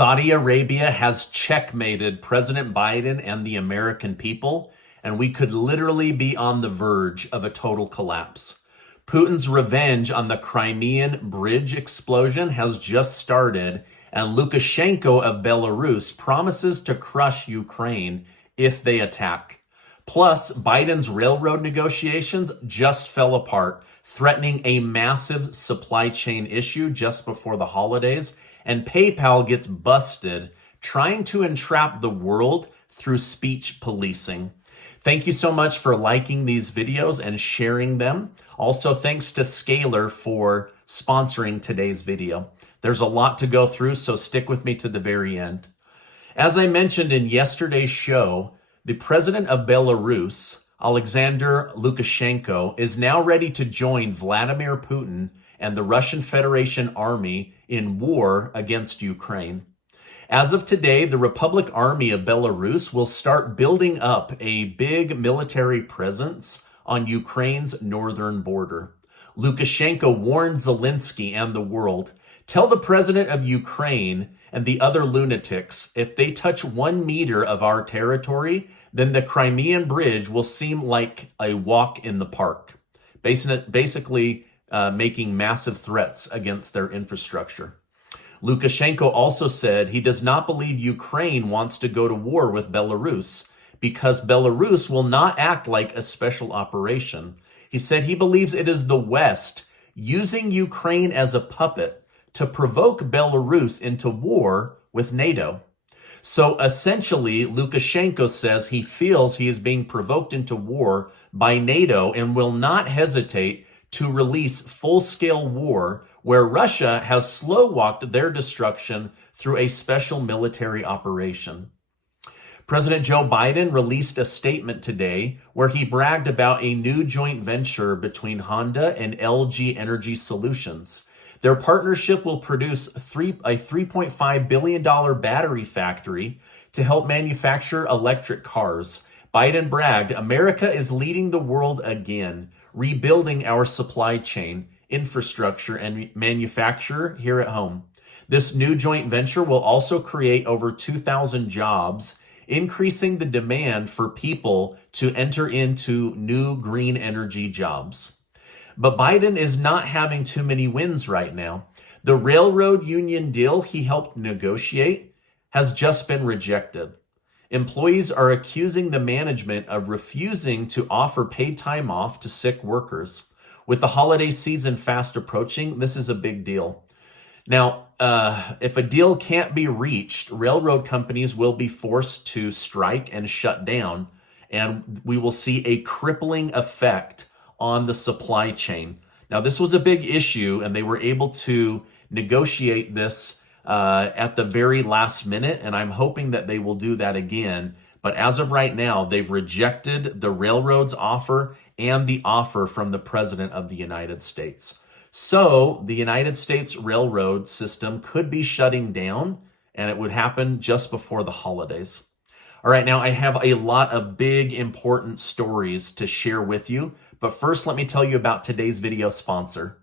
Saudi Arabia has checkmated President Biden and the American people, and we could literally be on the verge of a total collapse. Putin's revenge on the Crimean bridge explosion has just started, and Lukashenko of Belarus promises to crush Ukraine if they attack. Plus, Biden's railroad negotiations just fell apart, threatening a massive supply chain issue just before the holidays, and PayPal gets busted trying to entrap the world through speech policing. Thank you so much for liking these videos and sharing them. Also, thanks to Scalar for sponsoring today's video. There's a lot to go through, so stick with me to the very end. As I mentioned in yesterday's show, the president of Belarus, Alexander Lukashenko, is now ready to join Vladimir Putin and the Russian Federation army in war against Ukraine. As of today, the Republic Army of Belarus will start building up a big military presence on Ukraine's northern border. Lukashenko warned Zelensky and the world, "Tell the president of Ukraine and the other lunatics, if they touch 1 meter of our territory, then the Crimean bridge will seem like a walk in the park." Basically, making massive threats against their infrastructure. Lukashenko also said he does not believe Ukraine wants to go to war with Belarus because Belarus will not act like a special operation. He said he believes it is the West using Ukraine as a puppet to provoke Belarus into war with NATO. So essentially, Lukashenko says he feels he is being provoked into war by NATO and will not hesitate to release full-scale war where Russia has slow-walked their destruction through a special military operation. President Joe Biden released a statement today where he bragged about a new joint venture between Honda and LG Energy Solutions. Their partnership will produce a $3.5 billion battery factory to help manufacture electric cars. Biden bragged, "America is leading the world again, rebuilding our supply chain, infrastructure, and manufacture here at home." This new joint venture will also create over 2,000 jobs, increasing the demand for people to enter into new green energy jobs. But Biden is not having too many wins right now. The railroad union deal he helped negotiate has just been rejected. Employees are accusing the management of refusing to offer paid time off to sick workers. With the holiday season fast approaching, this is a big deal. Now, if a deal can't be reached, railroad companies will be forced to strike and shut down, and we will see a crippling effect on the supply chain. Now, this was a big issue, and they were able to negotiate this at the very last minute, and I'm hoping that they will do that again. But as of right now, they've rejected the railroad's offer and the offer from the President of the United States. So the United States railroad system could be shutting down, and it would happen just before the holidays. All right, now I have a lot of big, important stories to share with you. But first, let me tell you about today's video sponsor.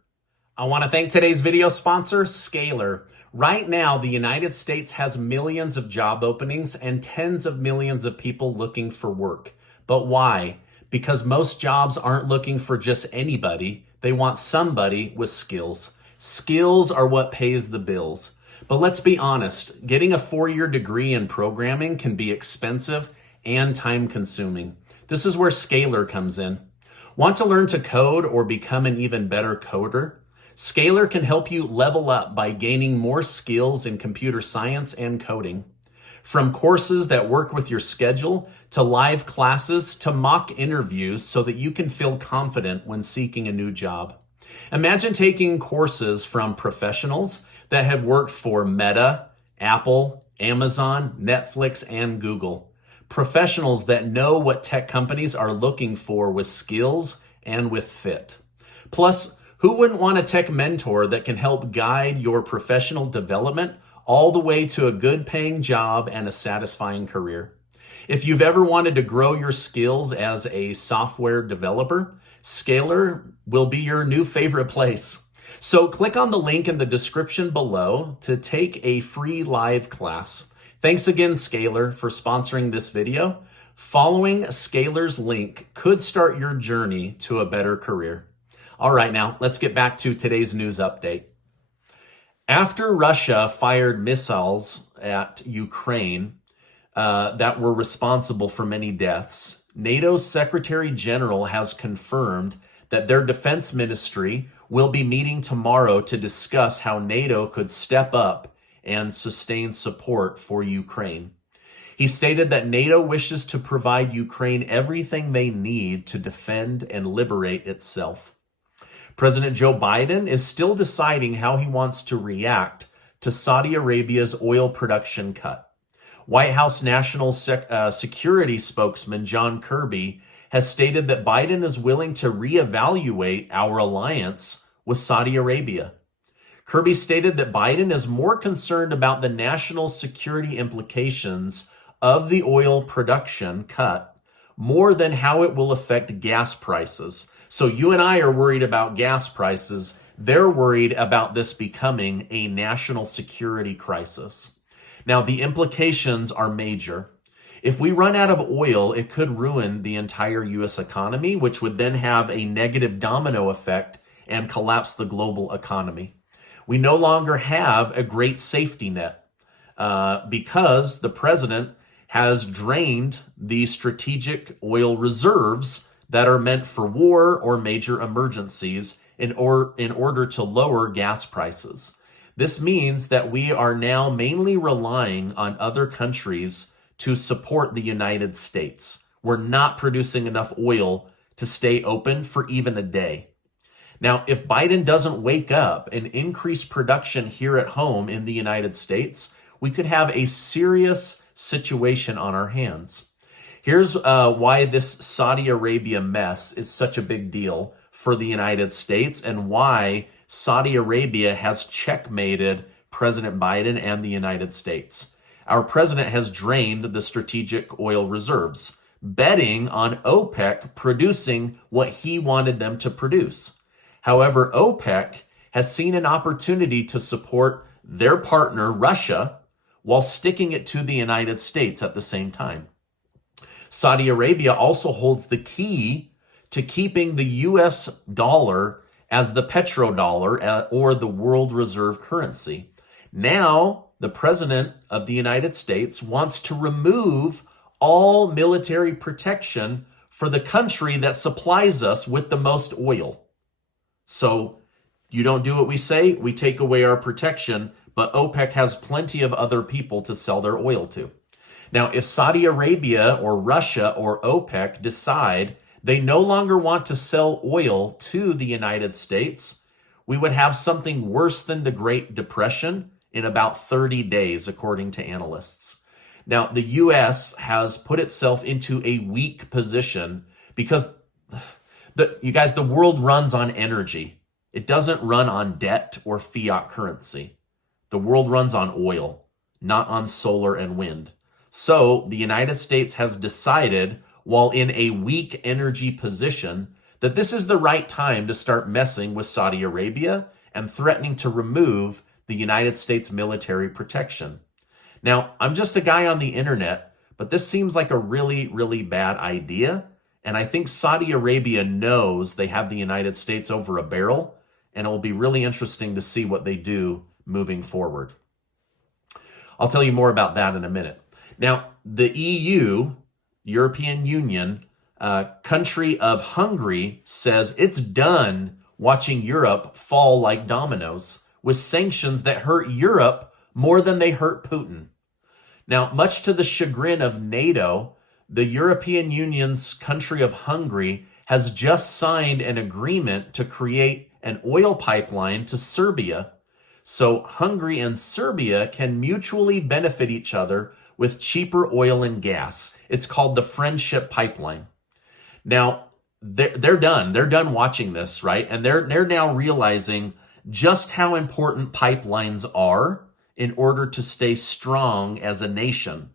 I want to thank today's video sponsor, Scalar. Right now, the United States has millions of job openings and tens of millions of people looking for work. But why? Because most jobs aren't looking for just anybody. They want somebody with skills. Skills are what pays the bills. But let's be honest, getting a 4-year degree in programming can be expensive and time-consuming. This is where Scalar comes in. Want to learn to code or become an even better coder? Scalar can help you level up by gaining more skills in computer science and coding. From courses that work with your schedule, to live classes, to mock interviews so that you can feel confident when seeking a new job. Imagine taking courses from professionals that have worked for Meta, Apple, Amazon, Netflix, and Google. Professionals that know what tech companies are looking for with skills and with fit. Plus, who wouldn't want a tech mentor that can help guide your professional development all the way to a good paying job and a satisfying career? If you've ever wanted to grow your skills as a software developer, Scalar will be your new favorite place. So click on the link in the description below to take a free live class. Thanks again, Scalar, for sponsoring this video. Following Scalar's link could start your journey to a better career. All right, now let's get back to today's news update. After Russia fired missiles at Ukraine that were responsible for many deaths, NATO's Secretary General has confirmed that their defense ministry will be meeting tomorrow to discuss how NATO could step up and sustain support for Ukraine. He stated that NATO wishes to provide Ukraine everything they need to defend and liberate itself. President Joe Biden is still deciding how he wants to react to Saudi Arabia's oil production cut. White House National Security spokesman John Kirby has stated that Biden is willing to reevaluate our alliance with Saudi Arabia. Kirby stated that Biden is more concerned about the national security implications of the oil production cut more than how it will affect gas prices. So you and I are worried about gas prices. They're worried about this becoming a national security crisis. Now, the implications are major. If we run out of oil, it could ruin the entire U.S. economy, which would then have a negative domino effect and collapse the global economy. We no longer have a great safety net because the president has drained the strategic oil reserves that are meant for war or major emergencies in order to lower gas prices. This means that we are now mainly relying on other countries to support the United States. We're not producing enough oil to stay open for even a day. Now, if Biden doesn't wake up and increase production here at home in the United States, we could have a serious situation on our hands. Here's why this Saudi Arabia mess is such a big deal for the United States and why Saudi Arabia has checkmated President Biden and the United States. Our president has drained the strategic oil reserves, betting on OPEC producing what he wanted them to produce. However, OPEC has seen an opportunity to support their partner, Russia, while sticking it to the United States at the same time. Saudi Arabia also holds the key to keeping the U.S. dollar as the petrodollar or the world reserve currency. Now, the president of the United States wants to remove all military protection for the country that supplies us with the most oil. So you don't do what we say, we take away our protection, but OPEC has plenty of other people to sell their oil to. Now, if Saudi Arabia or Russia or OPEC decide they no longer want to sell oil to the United States, we would have something worse than the Great Depression in about 30 days, according to analysts. Now, the U.S. has put itself into a weak position because, the world runs on energy. It doesn't run on debt or fiat currency. The world runs on oil, not on solar and wind. So the United States has decided, while in a weak energy position, that this is the right time to start messing with Saudi Arabia and threatening to remove the United States military protection. Now, I'm just a guy on the internet, but this seems like a really, really bad idea. And I think Saudi Arabia knows they have the United States over a barrel, and it will be really interesting to see what they do moving forward. I'll tell you more about that in a minute. Now, the EU, European Union, country of Hungary, says it's done watching Europe fall like dominoes with sanctions that hurt Europe more than they hurt Putin. Now, much to the chagrin of NATO, the European Union's country of Hungary has just signed an agreement to create an oil pipeline to Serbia, so Hungary and Serbia can mutually benefit each other with cheaper oil and gas. It's called the Friendship Pipeline. Now, they're done. They're done watching this, right? And they're now realizing just how important pipelines are in order to stay strong as a nation.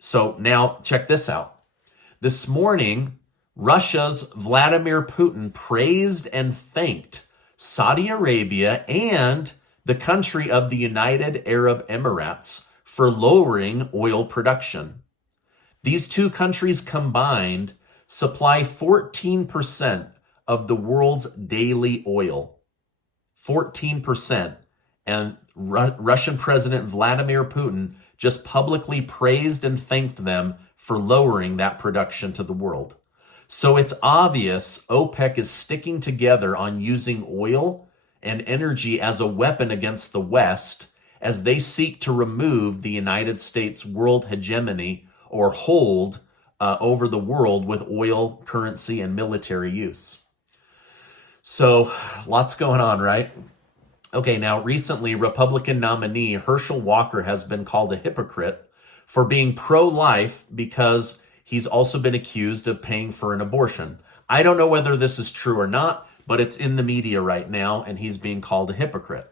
So now check this out. This morning, Russia's Vladimir Putin praised and thanked Saudi Arabia and the country of the United Arab Emirates for lowering oil production. These two countries combined supply 14% of the world's daily oil. 14%. And Russian President Vladimir Putin just publicly praised and thanked them for lowering that production to the world. So it's obvious OPEC is sticking together on using oil and energy as a weapon against the West as they seek to remove the United States' world hegemony or hold over the world with oil, currency, and military use. So lots going on, right? Okay, now recently, Republican nominee Herschel Walker has been called a hypocrite for being pro-life because he's also been accused of paying for an abortion. I don't know whether this is true or not, but it's in the media right now, and he's being called a hypocrite.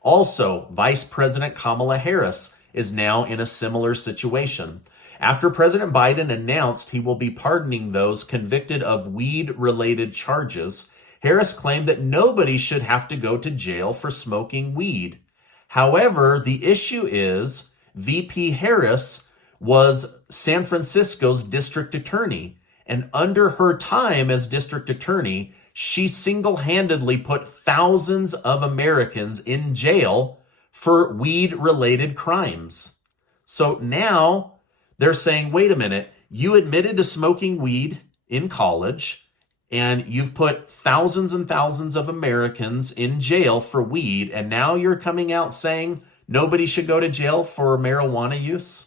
Also, Vice President Kamala Harris is now in a similar situation. After President Biden announced he will be pardoning those convicted of weed-related charges, Harris claimed that nobody should have to go to jail for smoking weed. However, the issue is VP Harris was San Francisco's district attorney, and under her time as district attorney, she single-handedly put thousands of Americans in jail for weed-related crimes. So now they're saying, wait a minute, you admitted to smoking weed in college, and you've put thousands and thousands of Americans in jail for weed, and now you're coming out saying nobody should go to jail for marijuana use?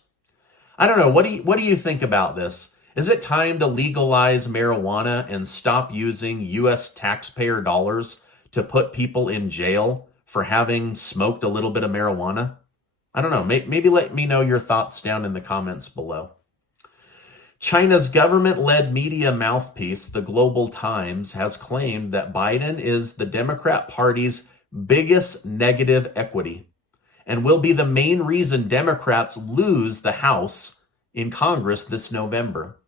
I don't know. What do you think about this? Is it time to legalize marijuana and stop using U.S. taxpayer dollars to put people in jail for having smoked a little bit of marijuana? I don't know. Maybe let me know your thoughts down in the comments below. China's government-led media mouthpiece, the Global Times, has claimed that Biden is the Democrat Party's biggest negative equity and will be the main reason Democrats lose the House in Congress this November.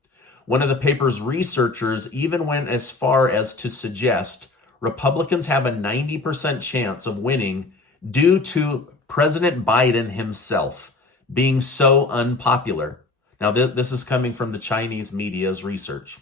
One of the paper's researchers even went as far as to suggest Republicans have a 90% chance of winning due to President Biden himself being so unpopular. Now, this is coming from the Chinese media's research.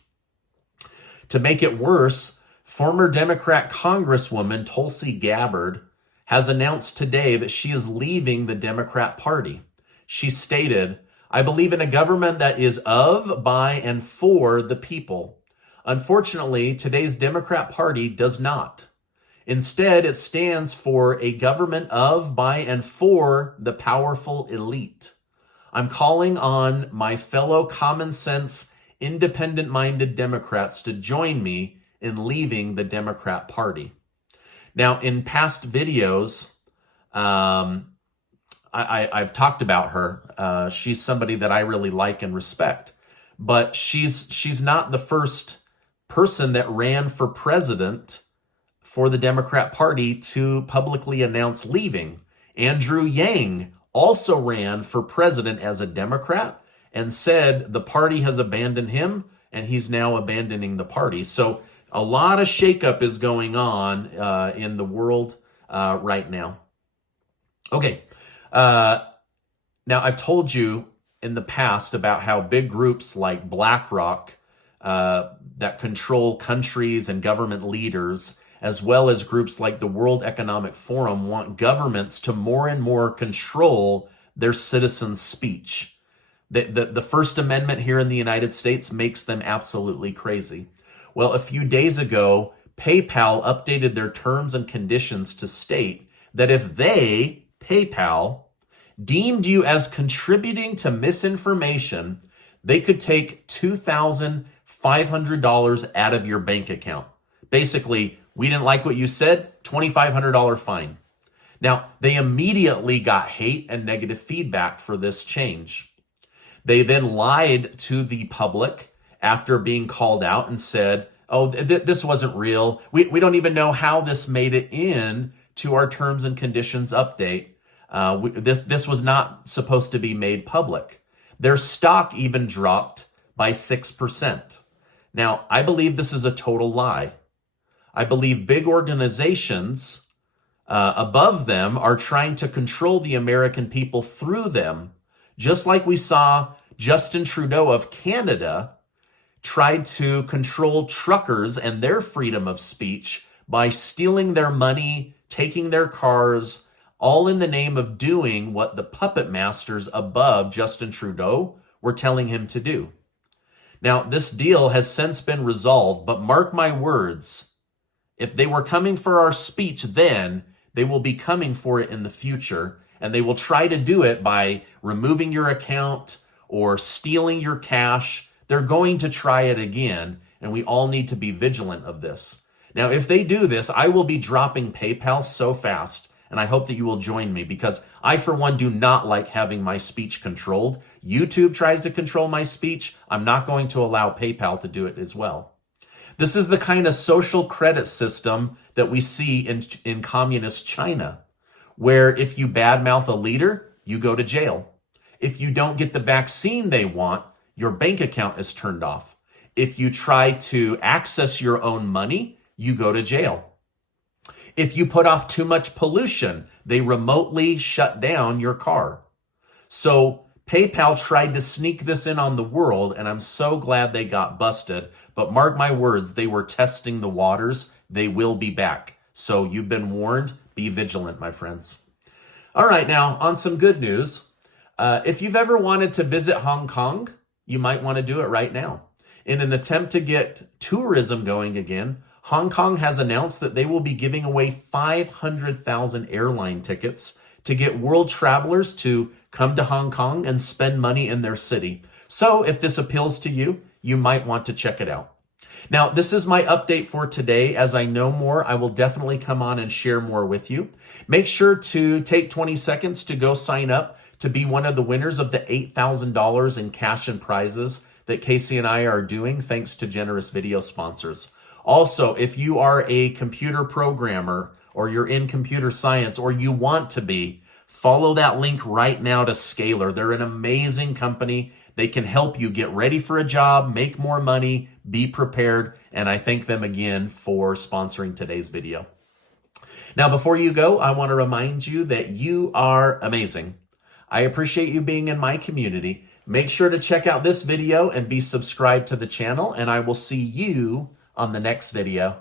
To make it worse, former Democrat Congresswoman Tulsi Gabbard has announced today that she is leaving the Democrat Party. She stated, "I believe in a government that is of, by, and for the people. Unfortunately, today's Democrat Party does not. Instead, it stands for a government of, by, and for the powerful elite. I'm calling on my fellow common sense, independent-minded Democrats to join me in leaving the Democrat Party." Now, in past videos, I've talked about her. She's somebody that I really like and respect, but she's not the first person that ran for president for the Democrat Party to publicly announce leaving. Andrew Yang also ran for president as a Democrat and said the party has abandoned him and he's now abandoning the party. So a lot of shakeup is going on in the world right now. Okay. Now, I've told you in the past about how big groups like BlackRock that control countries and government leaders, as well as groups like the World Economic Forum, want governments to more and more control their citizens' speech. The First Amendment here in the United States makes them absolutely crazy. Well, a few days ago, PayPal updated their terms and conditions to state that if they, PayPal, deemed you as contributing to misinformation, they could take $2,500 out of your bank account. Basically, we didn't like what you said, $2,500 fine. Now, they immediately got hate and negative feedback for this change. They then lied to the public after being called out and said, oh, this wasn't real. We don't even know how this made it in to our terms and conditions update. This was not supposed to be made public. Their stock even dropped by 6%. Now, I believe this is a total lie. I believe big organizations above them are trying to control the American people through them, just like we saw Justin Trudeau of Canada tried to control truckers and their freedom of speech by stealing their money, taking their cars, all in the name of doing what the puppet masters above Justin Trudeau were telling him to do. Now, this deal has since been resolved, but mark my words, if they were coming for our speech then, they will be coming for it in the future, and they will try to do it by removing your account or stealing your cash. They're going to try it again, and we all need to be vigilant of this. Now, if they do this, I will be dropping PayPal so fast, and I hope that you will join me, because I, for one, do not like having my speech controlled. YouTube tries to control my speech. I'm not going to allow PayPal to do it as well. This is the kind of social credit system that we see in communist China, where if you badmouth a leader, you go to jail. If you don't get the vaccine they want, your bank account is turned off. If you try to access your own money, you go to jail. If you put off too much pollution, they remotely shut down your car. So PayPal tried to sneak this in on the world, and I'm so glad they got busted. But mark my words, they were testing the waters. They will be back. So you've been warned. Be vigilant, my friends. All right, now on some good news. If you've ever wanted to visit Hong Kong, you might want to do it right now. In an attempt to get tourism going again, Hong Kong has announced that they will be giving away 500,000 airline tickets to get world travelers to come to Hong Kong and spend money in their city. So if this appeals to you, you might want to check it out. Now, this is my update for today. As I know more, I will definitely come on and share more with you. Make sure to take 20 seconds to go sign up to be one of the winners of the $8,000 in cash and prizes that Casey and I are doing thanks to generous video sponsors. Also, if you are a computer programmer or you're in computer science or you want to be, follow that link right now to Scalar. They're an amazing company. They can help you get ready for a job, make more money, be prepared, and I thank them again for sponsoring today's video. Now, before you go, I want to remind you that you are amazing. I appreciate you being in my community. Make sure to check out this video and be subscribed to the channel, and I will see you on the next video.